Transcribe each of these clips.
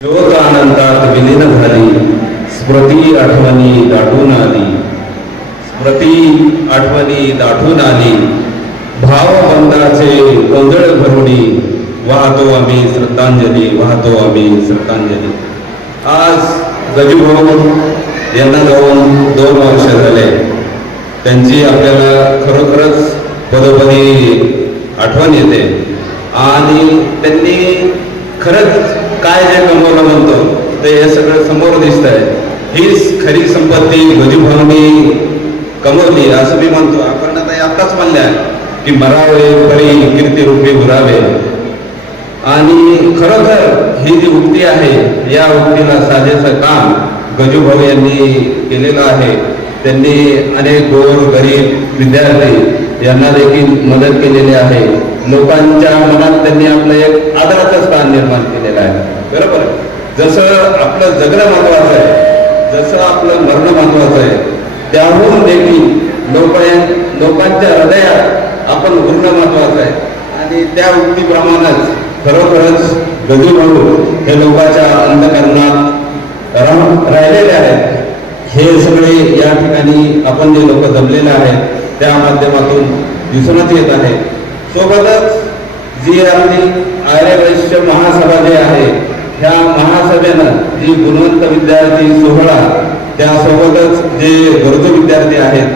शोकानंदात विलीन झाली, स्मृती आठवणी दाटून आली, स्मृती आठवणी दाटून आली, भावबंधाचे गोंधळ भरुणी वाहतो आम्ही श्रद्धांजली, वाहतो आम्ही श्रद्धांजली. आज गजूभाऊ यांना जाऊन 2 वर्ष झाले. त्यांची आपल्याला खरोखरच पदोपदी आठवण येते आणि त्यांनी खरंच काय जे कमवलं म्हणतो ते हे सगळं समोर दिसत आहे. हीच खरी संपत्ती गजूभाऊंनी कमवली असं मी म्हणतो. आपण आता आत्ताच म्हणल्या की मरावे परी कीर्ती रूपी उरावे, आणि खरोखर ही जी उक्ती आहे या उक्तीला साजेचं काम गजूभाऊ यांनी केलेलं आहे. त्यांनी अनेक गोर गरीब विद्यार्थी यांना देखील मदत केलेली आहे. लोकांच्या मनात त्यांनी आपलं एक आदराचं स्थान निर्माण केलेलं आहे. बरोबर, जसं आपलं जगणं महत्वाचं आहे, जसं आपलं मरणं महत्वाचं आहे, त्याहून देखील लोकांच्या हृदयात आपण उरणं महत्वाचं आहे. आणि त्या उक्तीप्रमाणेच खरोखरच गजूभाऊ हे लोकांच्या अंतःकरणात राहिलेले आहेत. हे सगळे या ठिकाणी आपण जे लोक जमलेले आहेत त्या माध्यमातून दिसूनच येत आहे. सोबतच जी आपली आर्यवैश्य महासभा जी आहे, ह्या महासभेनं जी गुणवंत विद्यार्थी सोहळा, त्यासोबतच जे गरजू विद्यार्थी आहेत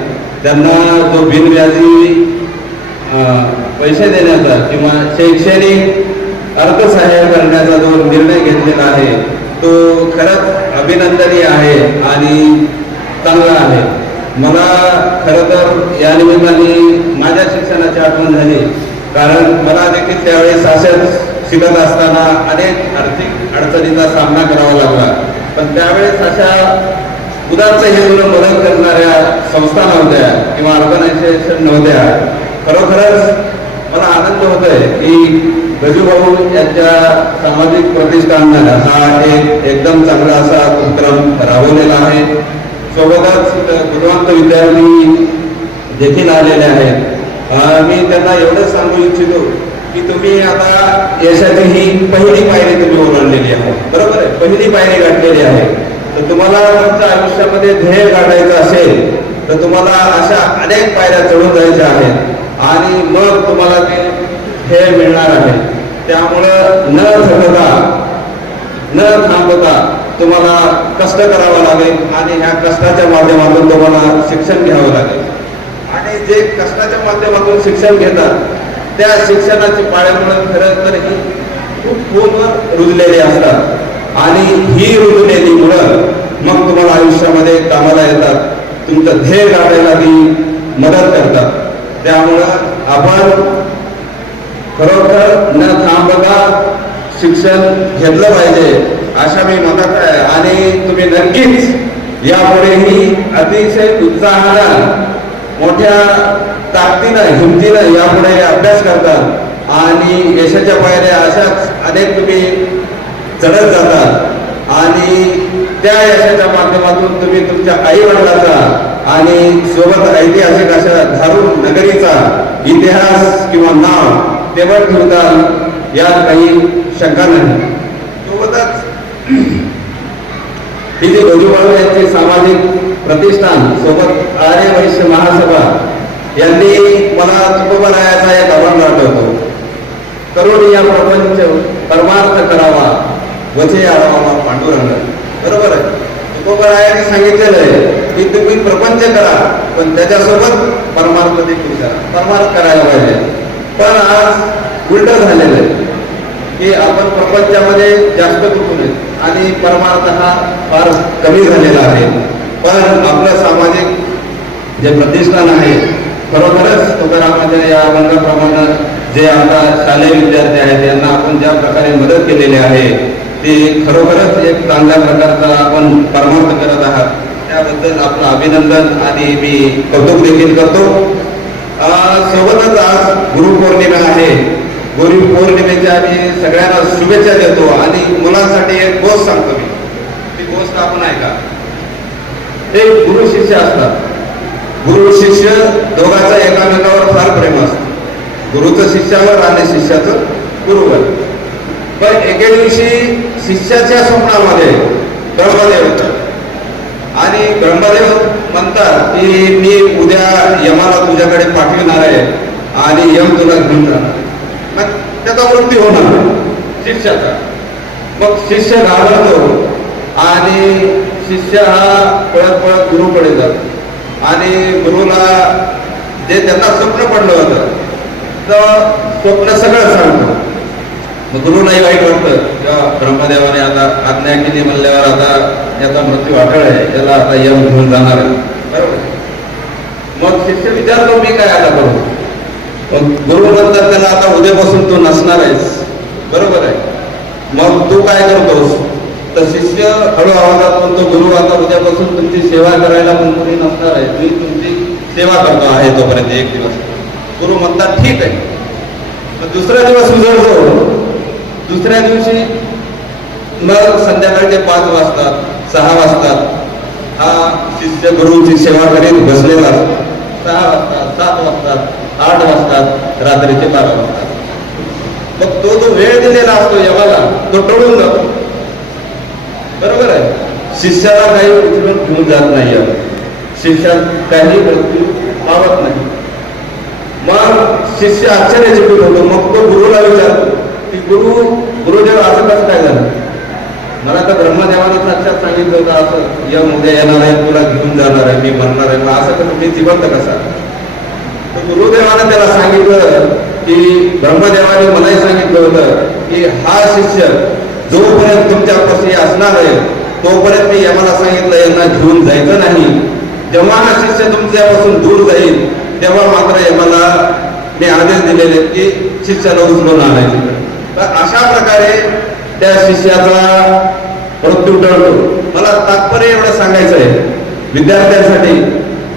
त्यांना जो बिनव्याजी पैसे देण्याचा किंवा शैक्षणिक अर्थसहाय्य करण्याचा जो निर्णय घेतलेला आहे तो खरंच अभिनंदनीय आहे आणि चांगला आहे. मला खरं तर या निमित्ताने माझ्या शिक्षणाची आठवण झाली, कारण मला देखील त्यावेळेस अशाच शिकत असताना अनेक आर्थिक अडचणींचा सामना करावा लागला. पण त्यावेळेस अशा उदात्त हेतून मदत करणाऱ्या संस्था नव्हत्या किंवा ऑर्गनायझेशन नव्हत्या. खरोखरच मला आनंद होतोय की गजूभाऊ यांच्या सामाजिक प्रतिष्ठानानं हा एकदम चांगला असा उपक्रम राबवलेला आहे. सोबतच गुणवंत विद्यार्थी देखील आलेले आहेत. मी त्यांना एवढंच सांगू इच्छितो की तुम्ही आता यशाची ही पहिली पायरी तुम्ही ओलांडलेली आहे. बरोबर आहे, पहिली पायरी गाठलेली आहे. तर तुम्हाला तुमच्या आयुष्यामध्ये ध्येय गाठायचं असेल तर तुम्हाला अशा अनेक पायऱ्या चढून जायच्या आहेत आणि मग तुम्हाला ते ध्येय मिळणार आहे. त्यामुळं न थकता न थांबता तुम्हाला कष्ट करावं लागेल आणि ह्या कष्टाच्या माध्यमातून तुम्हाला शिक्षण घ्यावं लागेल. आणि जे कष्टाच्या माध्यमातून शिक्षण घेतात त्या शिक्षणाची पाळंमुळं खरं तर ही खूप पूर्ण रुजलेली असतात आणि ही रुजलेली मुलं मग तुम्हाला आयुष्यामध्ये कामाला येतात, तुमचं ध्येय गाठायला ती मदत करतात. त्यामुळं आपण खरोखर न थांबता शिक्षण घेतलं पाहिजे अशा मी मतात आहे. आणि तुम्ही नक्कीच यापुढेही अतिशय उत्साहानं मोठ्या ताकदीनं हिमतीनं यापुढे अभ्यास करतात आणि यशाच्या पायऱ्या अशाच अनेक तुम्ही चढत जातात आणि त्या यशाच्या माध्यमातून तुम्ही तुमच्या आई वडिलांचा आणि सोबत ऐतिहासिक अशा धारूर नगरीचा इतिहास किंवा नाव तेवढ ठेवताल यात काही शंका नाही. सोबतच ही जी गजूभाऊ यांची सामाजिक प्रतिष्ठान सोबत आर्यवैश्य महासभा यांनी मला तुकोबरायाचा एक अभंग आठवतो. करोडी या प्रपंच परमार्थ करावा वचे आळवावा पांडुरंग. बरोबर आहे, तुकोबरायांनी सांगितलेलं आहे की तुम्ही प्रपंच करा पण त्याच्यासोबत परमार्थ देखील करा. परमार्थ करायला पाहिजे. पण आज उलट झालेलं आहे की आपण प्रपंचामध्ये जास्त गुंतून आणि परमार्थ हा फार कमी झालेला आहे. पण आपलं सामाजिक जे प्रतिष्ठान आहे खरोखरच तुकारामाच्या या अभंगाप्रमाणे जे आता शालेय विद्यार्थी आहेत यांना आपण ज्या प्रकारे मदत केलेली आहे ते खरोखरच एक चांगल्या प्रकारचा आपण परमार्थ करत आहात. त्याबद्दल आपलं अभिनंदन आणि मी कौतुक देखील करतो. सोबतच आज गुरुपौर्णिमा आहे. गुरुपौर्णिमेच्या मी सगळ्यांना शुभेच्छा देतो आणि मुलांसाठी एक गोष्ट सांगतो मी. ती गोष्ट आपण ऐका. ते गुरु शिष्य असतात. गुरु शिष्य दोघांचं एकामेकावर फार प्रेम असतं. गुरुचं शिष्यावर आणि शिष्याचं गुरुवर. पण एके दिवशी शिष्याच्या स्वप्नामध्ये ब्रह्मदेव येतात आणि ब्रह्मदेव म्हणतात की मी उद्या यमाला तुझ्याकडे पाठविणार आहे आणि यम तुला घेऊन जाणार. मग त्याचा मृत्यू होणार शिष्याचा. मग शिष्य घाबरतो आणि शिष्य हा पळत पळत गुरुकडे जातो आणि गुरुला जे त्यांना स्वप्न पडलं होतं तर स्वप्न सगळं सांगतो. मग गुरुलाही वाईट वाटतं किंवा ब्रह्मदेवाने आता आज्ञा केली म्हणल्यावर आता याचा मृत्यू अटळ आहे, याला आता यम घेऊन जाणार आहे, बरोबर. मग शिष्य विचारतो मी काय आता करू. मग गुरु म्हणतात त्याला आता उद्यापासून तू नसणार आहेस, बरोबर आहे. मग तू काय करतोस. तर शिष्य हळू आवाजात म्हणतो गुरु आता उद्यापासून तुमची सेवा करायला पण कोणी नसणार आहे, मी तुमची सेवा करतो आहे तोपर्यंत एक दिवस. गुरु म्हणतात ठीक आहे. मग दुसरा दिवस उजळतो. दुसऱ्या दिवशी मग संध्याकाळचे 5 वाजतात 6 वाजतात हा शिष्य गुरुची सेवा करीत बसलेला असतो. 6 वाजतात 7 वाजतात 8 वाजतात रात्रीचे 12 वाजतात. मग तो जो वेळ दिलेला असतो यमाला तो टळून जातो, बरोबर आहे. शिष्याला काही उचलून घेऊन जात नाही, शिष्यात काही मृत्यू पावत नाही. मग शिष्य आश्चर्यचकित होतो. मग तो गुरुला विचारतो की गुरुदेव असं कसं काय झालं. मला तर ब्रह्मदेवाने साक्षात सांगितलं होतं असं यम उद्या येणार आहे, तुला घेऊन जाणार आहे, मी मरणार आहे, असं कसं मी जिवंत कसा. तर गुरुदेवाने त्याला सांगितलं की ब्रह्मदेवाने मलाही सांगितलं होतं की हा शिष्य जोपर्यंत तुमच्यापाशी असणार आहे तोपर्यंत मी यमाला सांगितलं यांना घेऊन जायचं नाही. जेव्हा हा शिष्य तुमच्यापासून दूर जाईल तेव्हा मात्र यमाला मी आदेश दिलेले की शिष्याला उचलून आणायचे. तर अशा प्रकारे त्या शिष्याचा मृत्यू टळतो. मला तात्पर्य एवढं सांगायचं आहे विद्यार्थ्यांसाठी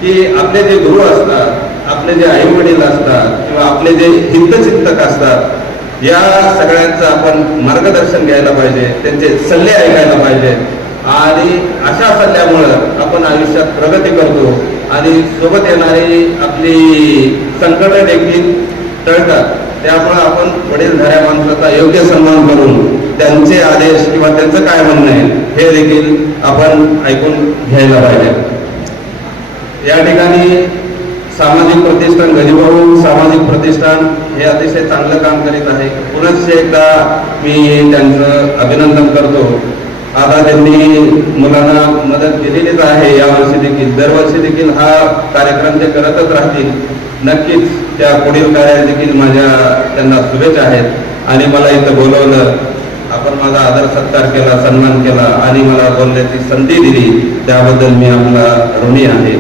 की आपले जे गुरु असतात, आपले जे आई वडील असतात किंवा आपले जे हितचिंतक असतात या सगळ्यांचं आपण मार्गदर्शन घ्यायला पाहिजे, त्यांचे सल्ले ऐकायला पाहिजे आणि अशा सल्ल्यामुळं आपण आयुष्यात प्रगती करतो आणि सोबत येणारी आपली संकट देखील टळतात. त्यामुळे आपण वडीलधाऱ्या माणसाचा योग्य सन्मान करून त्यांचे आदेश किंवा त्यांचं काय म्हणणं आहे हे देखील आपण ऐकून घ्यायला पाहिजे. या ठिकाणी सामाजिक प्रतिष्ठान गजीभाऊ सामाजिक प्रतिष्ठान हे अतिशय चांगलं काम करीत आहे. पुनश्च एकदा मी त्यांचं अभिनंदन करतो. आता त्यांनी मुलांना मदत केलेलीच आहे यावर्षी देखील, दरवर्षी देखील हा कार्यक्रम ते करतच राहतील. नक्कीच त्या पुढील कार्यात देखील माझ्या त्यांना शुभेच्छा आहेत आणि मला इथं बोलवलं, आपण माझा आदर सत्कार केला, सन्मान केला आणि मला बोलण्याची संधी दिली त्याबद्दल मी आपला ऋणी आहे.